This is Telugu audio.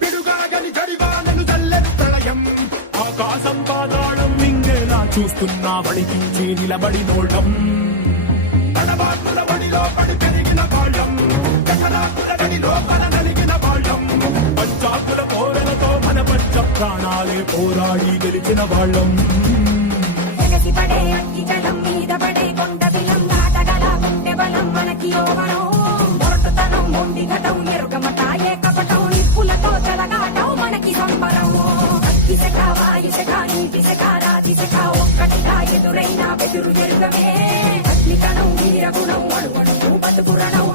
పిడుగాగని జడివానను చల్లెను ప్రళయం ఆకాశం పాతాళం మింగేలా చూస్తున్నా వడికించి నిలబడినోళ్ళం తడబాటుల బడిలో పడి పెరిగిన వాళ్ళం దశరాకుల బడిలో మన నలిగిన వాళ్ళం పంచాకుల పోరలతో మన పంచ ప్రాణాలే పోరాడి గెలిచిన వాళ్ళం పడే అగ్గి జలం మీద పడే కొండ బిలం దాటగల గుండె బలం మనకి ఓవరం మొరటుతనం మొండి ఘటం ఎరుగమట ఏకపటం నిప్పులతో చెలగాటం మనకి సంబరం అగ్గిసెక వాయుసెక నీటిసెక రాతిసెక ఒక్కటిగా ఎదురైన బెదురు జరుగమే అగ్నికణం వీరగుణం అడుగణం బతుకురణం